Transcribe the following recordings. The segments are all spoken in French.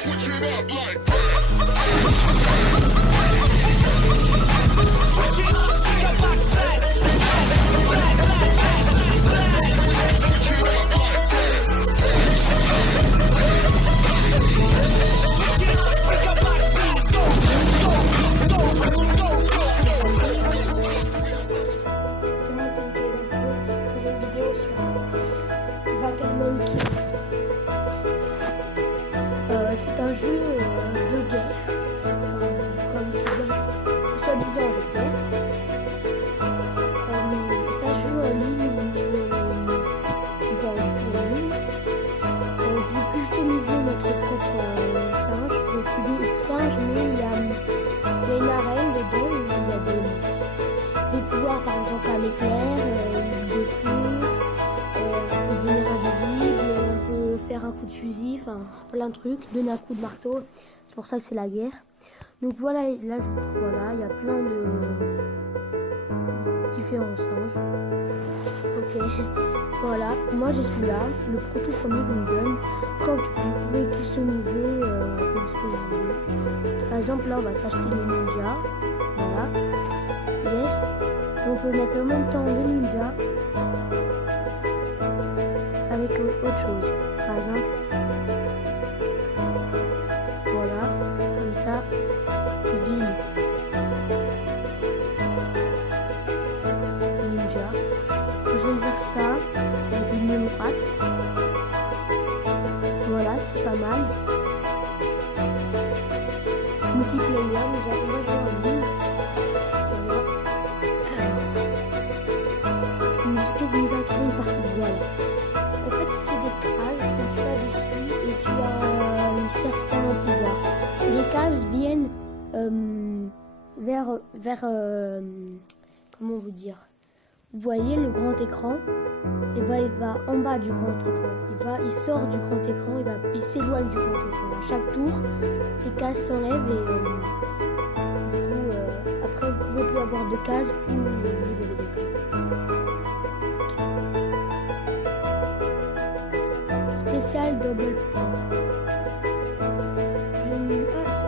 Switch it up like that. Switch it up, speaker box blast. Switch it up like that. Switch it up, speaker box blast. Go, go, go, go, go, go. Tout le monde sait que vous avez une vidéo sur Vagabond King. C'est un jeu de guerre, comme soi-disant jeu de guerre. Ça joue en ligne dans le ligne. On peut customiser notre propre singe. C'est des singes, mais il y a une arène dedans où il y a des pouvoirs, par exemple un éclair, de feu, on peut devenir invisible, on peut faire un coup de fusil, enfin plein de trucs, donner un coup de marteau, c'est pour ça que c'est la guerre. Donc voilà, là voilà, il y a plein de différents singes. Ok, voilà, moi je suis là, le tout premier qu'on me donne. Quand vous pouvez customiser ce que vous voulez. Par exemple là on va s'acheter le ninja, voilà, yes. On peut mettre en même temps le ninja avec autre chose. Par exemple, voilà, comme ça, ville, ninja. Je vais choisir ça avec une némocrate. Voilà, c'est pas mal. Multiplayer, nous avons joué en ligne. Nous avons trouvé une partie de voile. En fait, c'est des cases que tu as dessus et tu as certains pouvoirs. Les cases viennent vers comment vous dire? Vous voyez le grand écran? Et ben il va en bas du grand écran. Il sort du grand écran, il s'éloigne du grand écran. À chaque tour, les cases s'enlèvent et après vous pouvez plus avoir de cases où vous avez des cases. Spécial double point.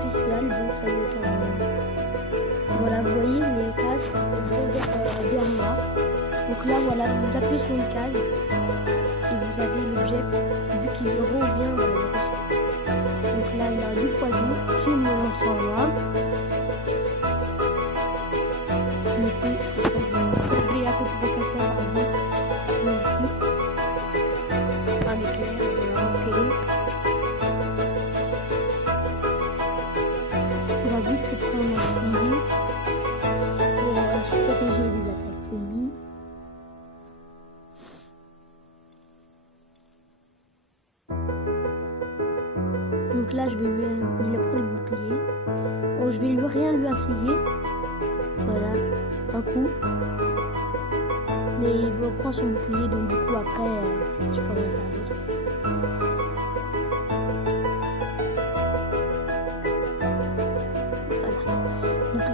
Spécial, donc ça doit être voilà, vous voyez les cases derrière moi. Donc là, voilà, vous appuyez sur une case et vous avez l'objet, vu qu'il revient dans le donc là, il a du poison, tu me lances en moi. Et puis, à côté de quelqu'un, par exemple. Un éclair, ok. Il va vite se prendre un bouclier pour se protéger des attaques ennemies. Donc là, il a pris le bouclier. Bon, je vais rien lui infliger. Voilà, un coup. Mais il va prendre son bouclier, donc du coup après, je peux rien faire d'autre. Voilà. Donc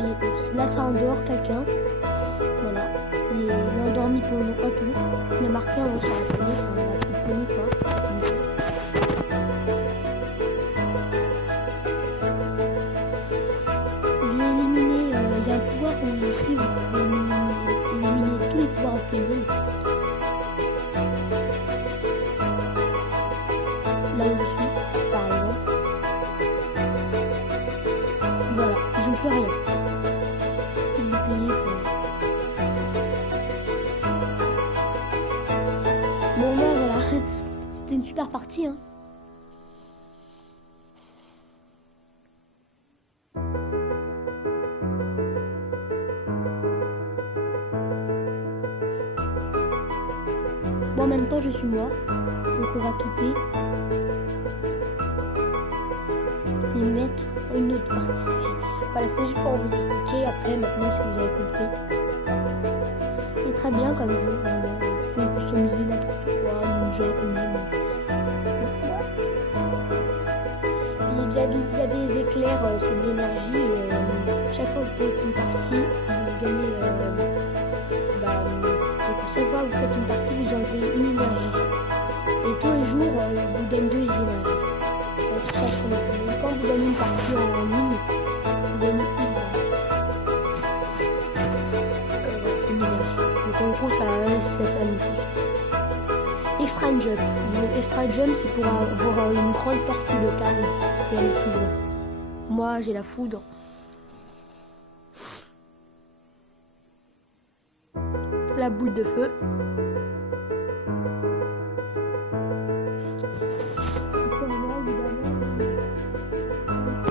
là, ça endort quelqu'un. Voilà. Il est endormi pendant un tour. Il a marqué en sur la poney, quoi. Je vais éliminer. Il y a un pouvoir où aussi vous pouvez éliminer tous les pouvoirs en PV. Là où je suis, par exemple. Voilà, ils n'ont plus rien. Tout bouclier, quoi. Bon, ben voilà. C'était une super partie, hein. Bon, en même temps, je suis mort. Donc, on va quitter. Et mettre une autre partie. Voilà, c'était juste pour vous expliquer. Après, maintenant, si vous avez compris. C'est très bien comme jeu, vraiment. Vous pouvez customiser n'importe quoi, ninja quand même. Il y a des éclairs, c'est de l'énergie. Chaque fois que vous faites une partie, vous gagnez. Donc, chaque fois que vous faites une partie, vous enlevez une énergie. Et tous les jours, vous donne 2 énergies. Parce que ça, je gagner une partie en ligne. Gagner une donc en gros, c'est la même chose. Extra jump. Donc, extra jump, c'est pour avoir une grande partie de case et aller plus loin. Moi, j'ai la foudre. La boule de feu.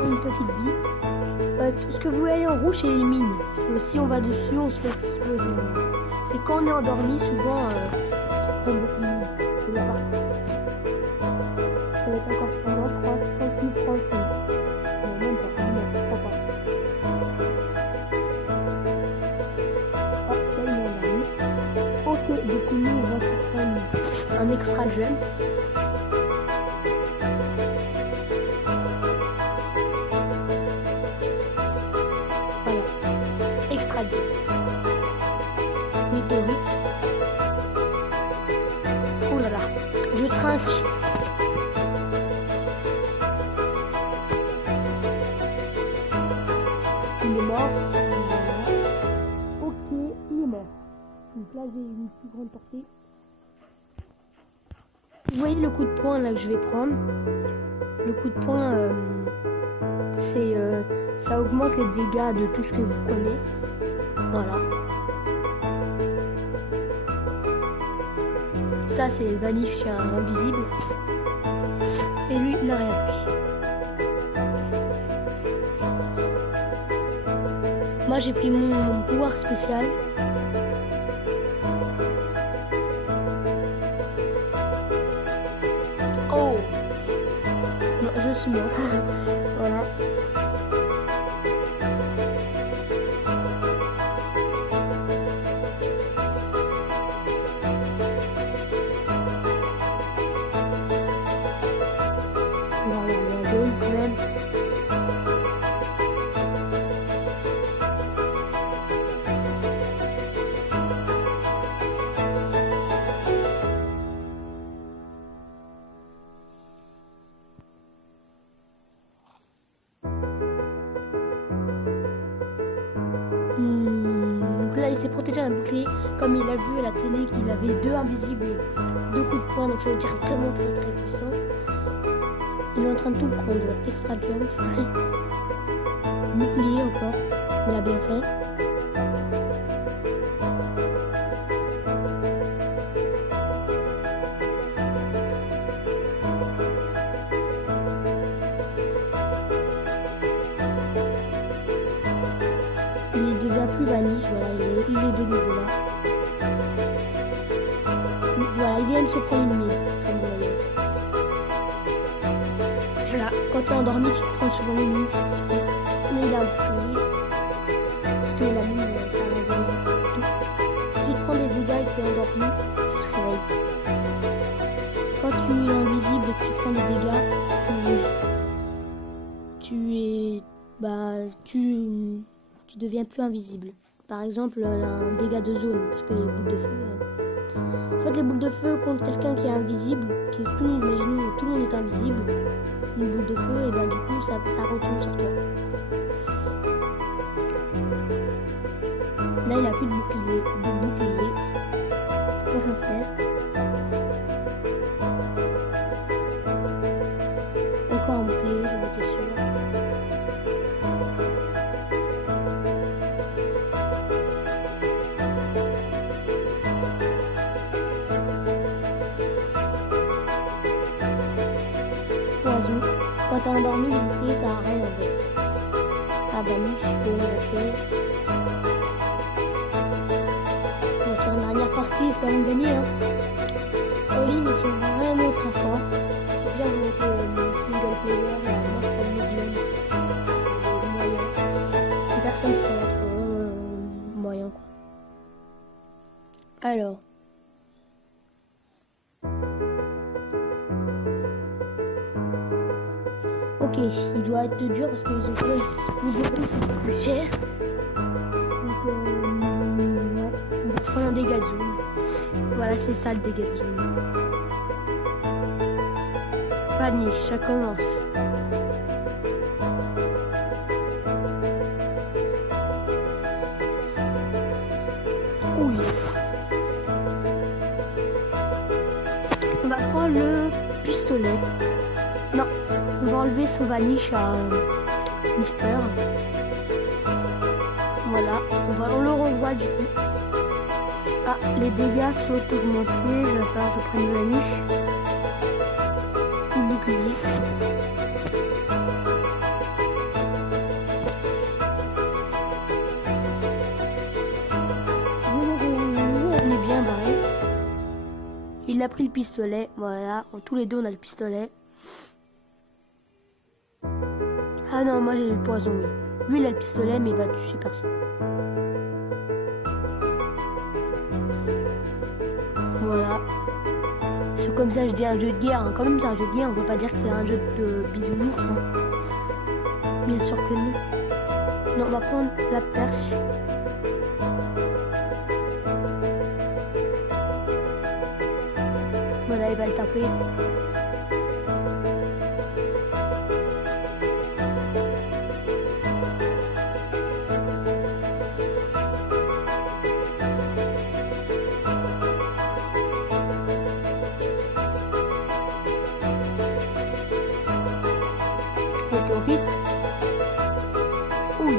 Une petite bille. Tout ce que vous voyez en rouge, c'est les mines. Si on va dessus, on se fait exploser. C'est quand on est endormi, souvent, on prend beaucoup de mines. Je vais voir. Ça va être encore sur moi, je crois. 5 000 francs. Non, même pas. Non, je crois pas. Ah, ça, il est endormi. Ok, du coup, nous, on va se prendre un extra jump. Voilà. Extra jump. Météorite. Oh là là, je trinque. Il est mort. Ok, il est mort. Donc là, j'ai une plus grande portée. Vous voyez le coup de poing là que je vais prendre. Le coup de poing, ça augmente les dégâts de tout ce que vous prenez. Voilà. Ça, c'est Vanish qui est invisible. Et lui n'a rien pris. Moi, j'ai pris mon pouvoir spécial. Oh! Non, je suis mort. Voilà. Donc là, il s'est protégé d'un bouclier. Comme il a vu à la télé qu'il avait 2 invisibles et 2 coups de poing, donc ça veut dire vraiment très très puissant. Il est en train de tout prendre. Extra jump. Bouclier encore. Il a bien fait. Il devient plus Vanish, voilà, il est de nouveau là. Voilà, il vient de se prendre une mine, comme vous voyez. Voilà, quand tu es endormi, tu te prends souvent une mine, c'est exprès. Mais il a un bouclier. Parce que la mine, ça réveille. Tu te prends des dégâts et que tu es endormi, tu te réveilles. Quand tu es invisible et que tu prends des dégâts, tu deviens plus invisible. Par exemple, un dégât de zone, parce que les boules de feu... En fait, les boules de feu contre quelqu'un qui est invisible, imaginons que tout le monde est invisible, une boule de feu, et ben du coup, ça retourne sur toi. Là, il a plus de bouclier. Il peut rien faire. Encore un bouclier, j'en étais sûr. Poison. Quand t'es endormi, le bouclier ça a rien en fait. Ah bah oui, ok. Bon, sur une dernière partie, espérons gagner. Hein. En ligne, ils sont vraiment très forts. Faut bien vous mettez single player, et moi je prends le medium. Moyen. Les personnes sont vraiment moyen quoi. Alors. Ok, il doit être dur parce que les autres, les dégâts c'est plus cher. Donc, ouais, on va prendre un dégât de zone. Voilà, c'est ça le dégât de zone. Vanish, ça commence. pistolet. Non, on va enlever son vanish à Mister. Voilà, on le revoit du coup. Ah, les dégâts sont augmentés. Je vais falloir que je prenne le vanish. Ou bouclier. On est bien barré. Il a pris le pistolet. Voilà, tous les deux on a le pistolet. Ah non, moi j'ai le poison lui. Lui il a le pistolet mais il va toucher personne. Voilà. C'est comme ça je dis un jeu de guerre. Hein. Quand même c'est un jeu de guerre, on peut pas dire que c'est un jeu de bisounours. Hein. Bien sûr que non. Non, on va prendre la perche. Voilà, il va le taper. Météorite. Oui.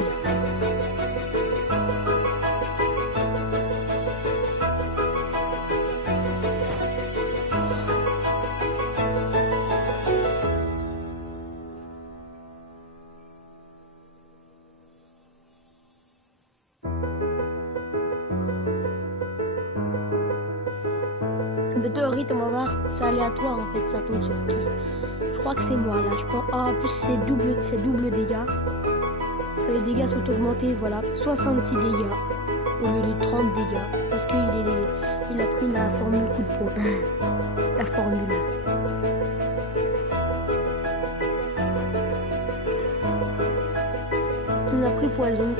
Météorite, on va voir. C'est aléatoire en fait, ça tombe sur qui. Je crois que c'est moi là. Je pense. Oh, en plus c'est double dégâts. Les dégâts sont augmentés, voilà. 66 dégâts au lieu de 30 dégâts. Parce qu'il a pris la formule coup de poing. La formule. On a pris poison.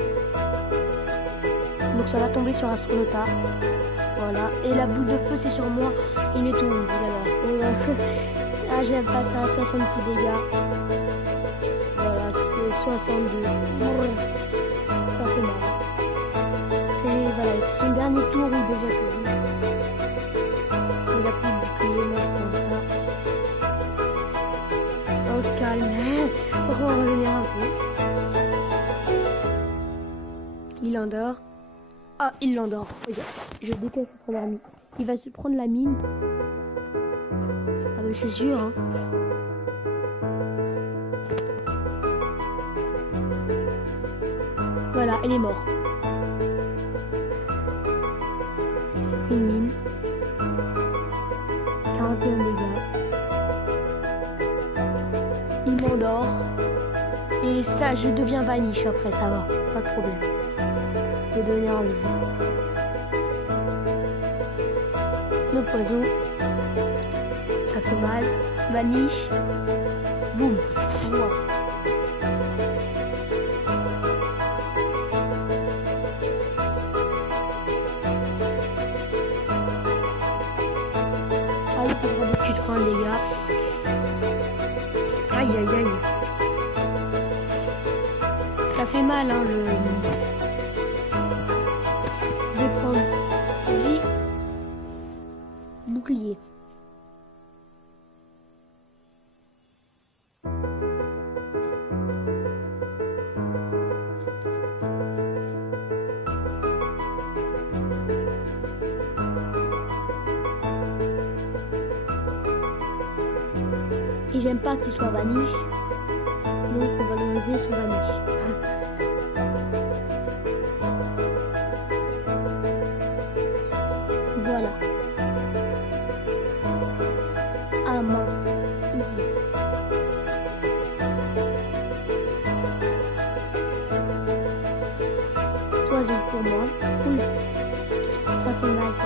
Donc ça va tomber sur Astronauta. Voilà. Et la boule de feu c'est sur moi. Il est tout rouge. Voilà. Ah j'aime pas ça. 66 dégâts. Voilà, c'est 62. Ça fait mal. Voilà, c'est son dernier tour où il devient tout rouge. Il a plus de bouclier, moi je pense pas. Oh calme. On va revenir un peu. Il endort. Ah, il l'endort. Oh yes. Je déteste être endormi. Il va se prendre la mine. Ah mais c'est sûr, hein. Voilà, il est mort. Il s'est pris une mine. 41 dégâts. Il m'endort. Et ça, je deviens vanish après, ça va. Pas de problème. Je vais devenir invisible. Le poison. Ça fait mal. Vanish. Boum. Au revoir. Ah, il faut vraiment que tu te prends un dégât. Aïe aïe aïe. Ça fait mal hein le. Je vais prendre vie. Bouclier. Et j'aime pas qu'il soit vanish. Donc on va lui enlever son vanish. Voilà. Ah mince. Poison pour moi. Oula. Ça fait mal ça.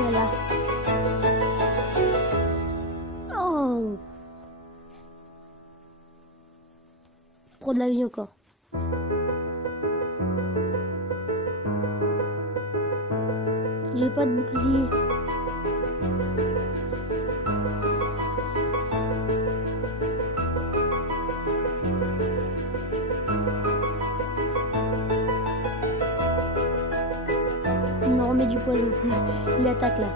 Voilà. Oh. Prends de la vie encore. J'ai pas de bouclier. met du poison. Il attaque là.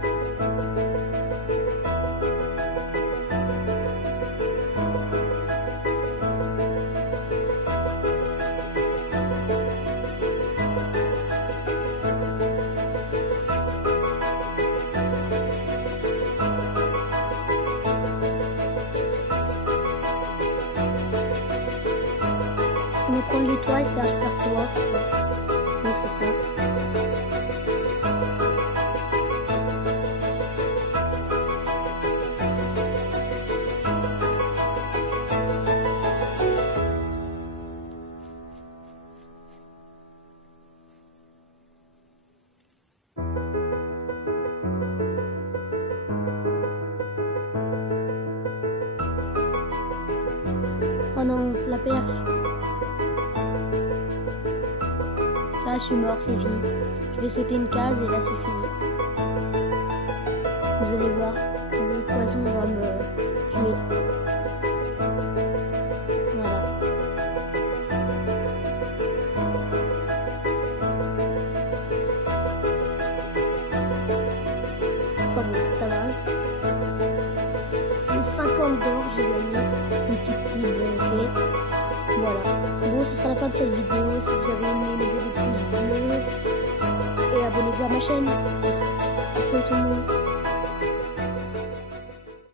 On va prendre l'étoile, c'est un super pouvoir. Oui, c'est ça. Oh non, la perche. Ça, je suis mort, c'est fini. Je vais sauter une case et là, c'est fini. Vous allez voir, le poison va me tuer. Voilà. Pas bon, ça va. 50 d'or, j'ai gagné. Une petite pub, ok. Voilà. Bon, ce sera la fin de cette vidéo. Si vous avez aimé, mettez des pouces bleus et abonnez-vous à ma chaîne. Salut tout le monde.